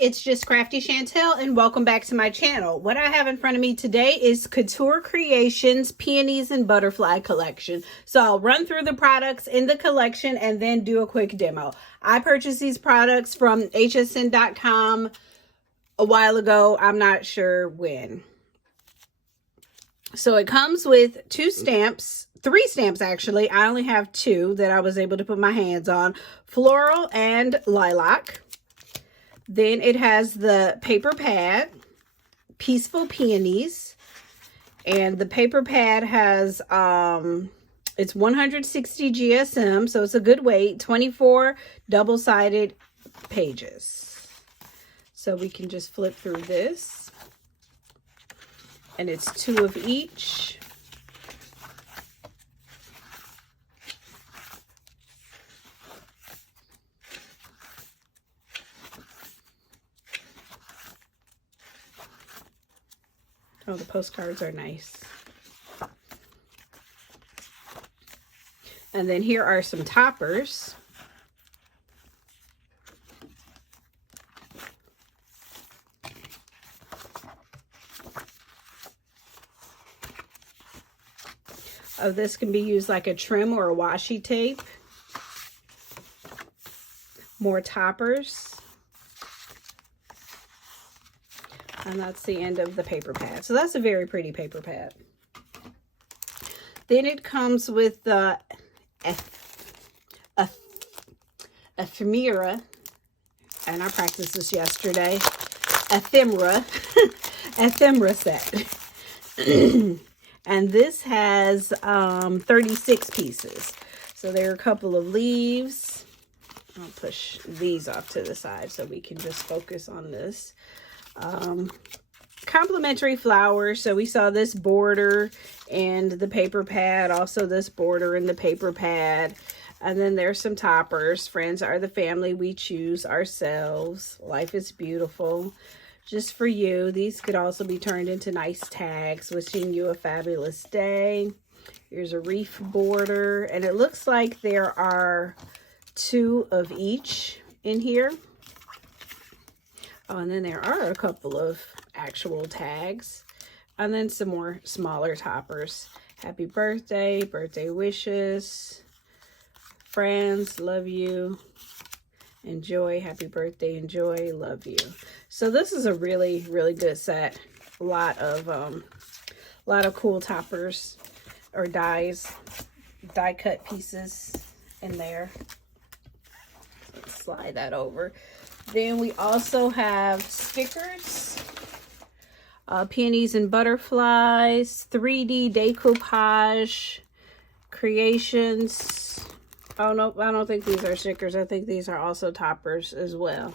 it's just Crafty Chantel and welcome back to my channel. What I have in front of me today is Couture Creations Peonies and Butterfly collection. So I'll run through the products in the collection and then do a quick demo. I purchased these products from hsn.com a while ago. I'm not sure when. So it comes with 2 stamps. 3 stamps actually. I only have 2 that I was able to put my hands on. Floral and lilac. Then it has the paper pad, Peaceful Peonies. And the paper pad has, it's 160 GSM, so it's a good weight. 24 double-sided pages. So we can just flip through this. And it's 2 of each. Oh, the postcards are nice. And then here are some toppers. Oh, this can be used like a trim or a washi tape. More toppers. And that's the end of the paper pad. So that's a very pretty paper pad. Then it comes with the ephemera, and I practiced this yesterday. Ephemera set. And this has 36 pieces. So there are a couple of leaves. I'll push these off to the side so we can just focus on this. Complimentary flowers. So we saw this border and the paper pad, also this border and the paper pad. And then there's some toppers. Friends are the family we choose ourselves. Life is beautiful. Just for you. These could also be turned into nice tags. Wishing you a fabulous day. Here's a reef border. And it looks like there are 2 of each in here. Oh, and then there are a couple of actual tags. And then some more smaller toppers. Happy birthday, birthday wishes. Friends, love you. Enjoy, happy birthday, enjoy, love you. So this is a really, really good set. A lot of cool toppers or dies, die cut pieces in there. Let's slide that over. Then we also have stickers, peonies and butterflies, 3D decoupage creations. Oh no, I don't think these are stickers. I think these are also toppers as well.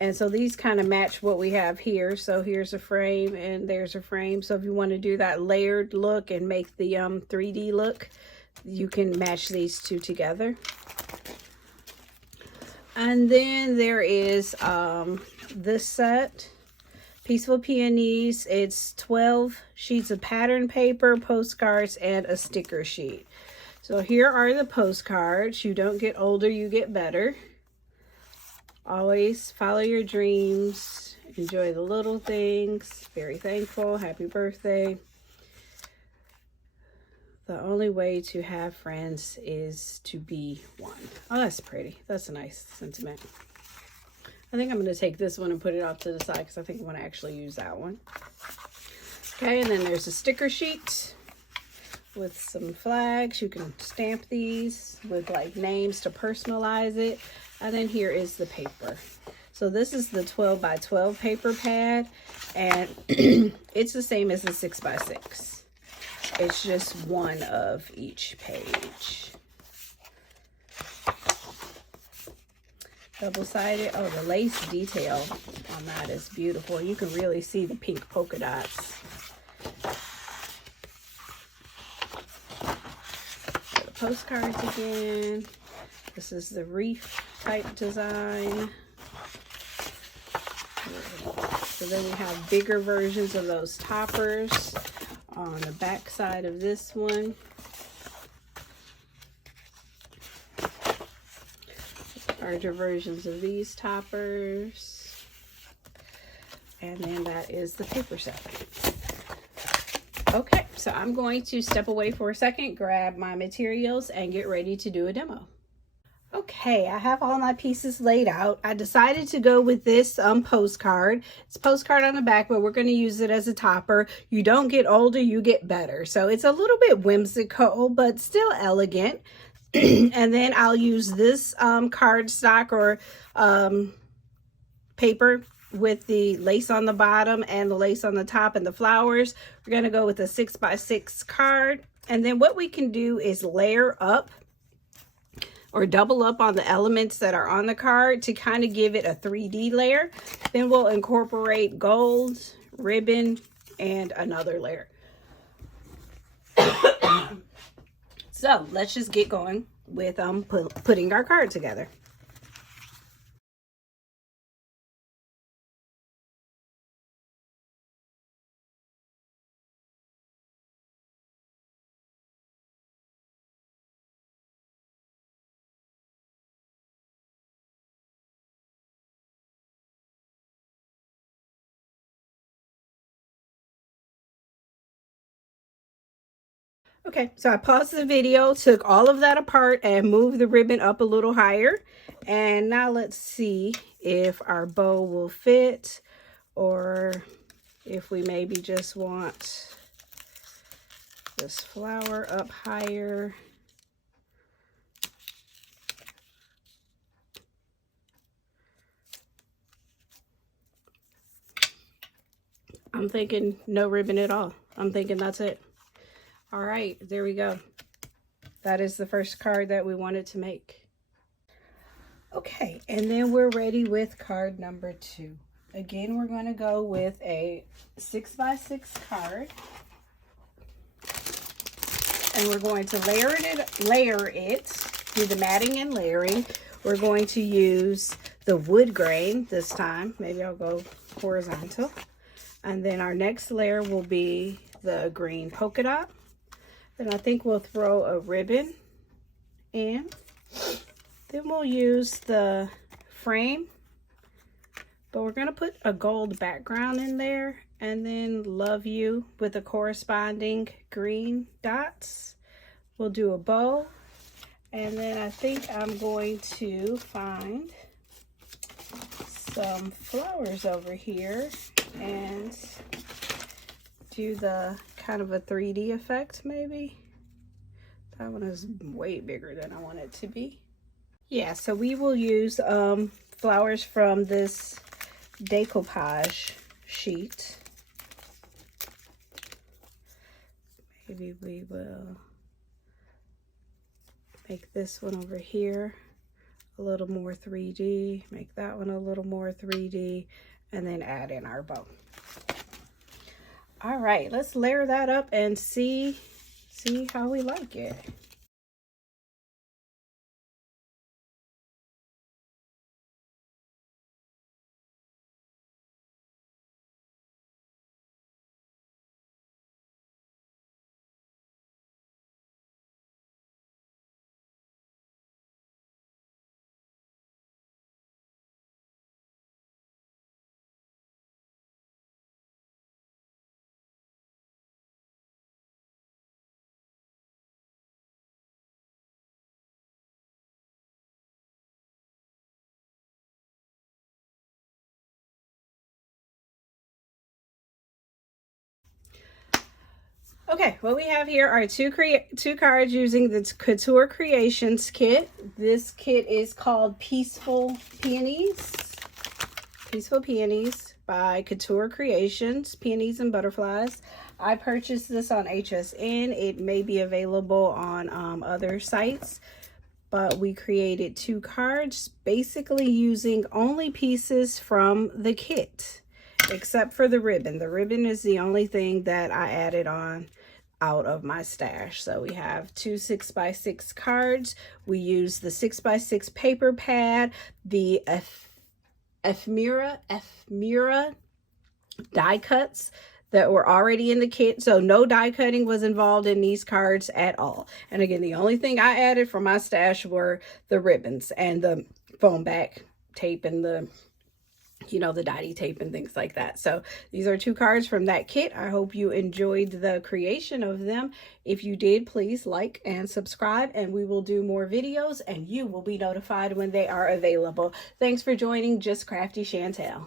And so these kind of match what we have here. So here's a frame and there's a frame. So if you want to do that layered look and make the 3D look, you can match these 2 together. And then there is this set, Peaceful Peonies. It's 12 sheets of pattern paper, postcards, and a sticker sheet. So here are the postcards. You don't get older, you get better. Always follow your dreams. Enjoy the little things. Very thankful. Happy birthday. The only way to have friends is to be one. Oh, that's pretty. That's a nice sentiment. I think I'm going to take this one and put it off to the side because I think I want to actually use that one. Okay, and then there's a sticker sheet with some flags. You can stamp these with like names to personalize it. And then here is the paper. So this is the 12 by 12 paper pad, and it's the same as the 6 by 6. It's just 1 of each page. Double-sided. Oh, the lace detail on that is beautiful. You can really see the pink polka dots. The postcards again. This is the reef type design. So then we have bigger versions of those toppers on the back side of this one. larger versions of these toppers. And then that is the paper set. Okay, so I'm going to step away for a second, grab my materials, and get ready to do a demo. Okay, I have all my pieces laid out. I decided to go with this postcard. It's a postcard on the back, but we're going to use it as a topper. You don't get older, you get better. So it's a little bit whimsical, but still elegant. And then I'll use this cardstock or paper with the lace on the bottom and the lace on the top and the flowers. We're going to go with a 6x6 card. And then what we can do is layer up or double up on the elements that are on the card to kind of give it a 3D layer. Then we'll incorporate gold, ribbon, and another layer. So let's just get going with putting our card together. Okay, so I paused the video, took all of that apart, and moved the ribbon up a little higher. And now let's see if our bow will fit, or if we maybe just want this flower up higher. I'm thinking no ribbon at all. I'm thinking that's it. All right, there we go. That is the first card that we wanted to make. Okay, and then we're ready with card number 2. Again, we're going to go with a 6x6 card. And we're going to layer it, do the matting and layering. We're going to use the wood grain this time. Maybe I'll go horizontal. And then our next layer will be the green polka dot. Then I think we'll throw a ribbon in. Then we'll use the frame, but we're going to put a gold background in there, and then love you with the corresponding green dots. We'll do a bow, and then I think I'm going to find some flowers over here and do the kind of a 3D effect maybe. That one is way bigger than I want it to be. Yeah, so we will use flowers from this decoupage sheet. Maybe we will make this one over here a little more 3D, make that one a little more 3D, and then add in our bow. All right, let's layer that up and see how we like it. Okay, what we have here are two cards using the Couture Creations kit. This kit is called Peaceful Peonies. Peaceful Peonies by Couture Creations, Peonies and Butterflies. I purchased this on HSN. It may be available on other sites, but we created 2 cards basically using only pieces from the kit, except for the ribbon. The ribbon is the only thing that I added on out of my stash. So we have 2 6x6 cards. We use the 6x6 paper pad, the ephemera die cuts that were already in the kit. So no die cutting was involved in these cards at all. And again, the only thing I added from my stash were the ribbons and the foam back tape and the, you know, the dotty tape and things like that. So these are 2 cards from that kit. I hope you enjoyed the creation of them. If you did, please like and subscribe, and we will do more videos and you will be notified when they are available. Thanks for joining Just Crafty Chantel.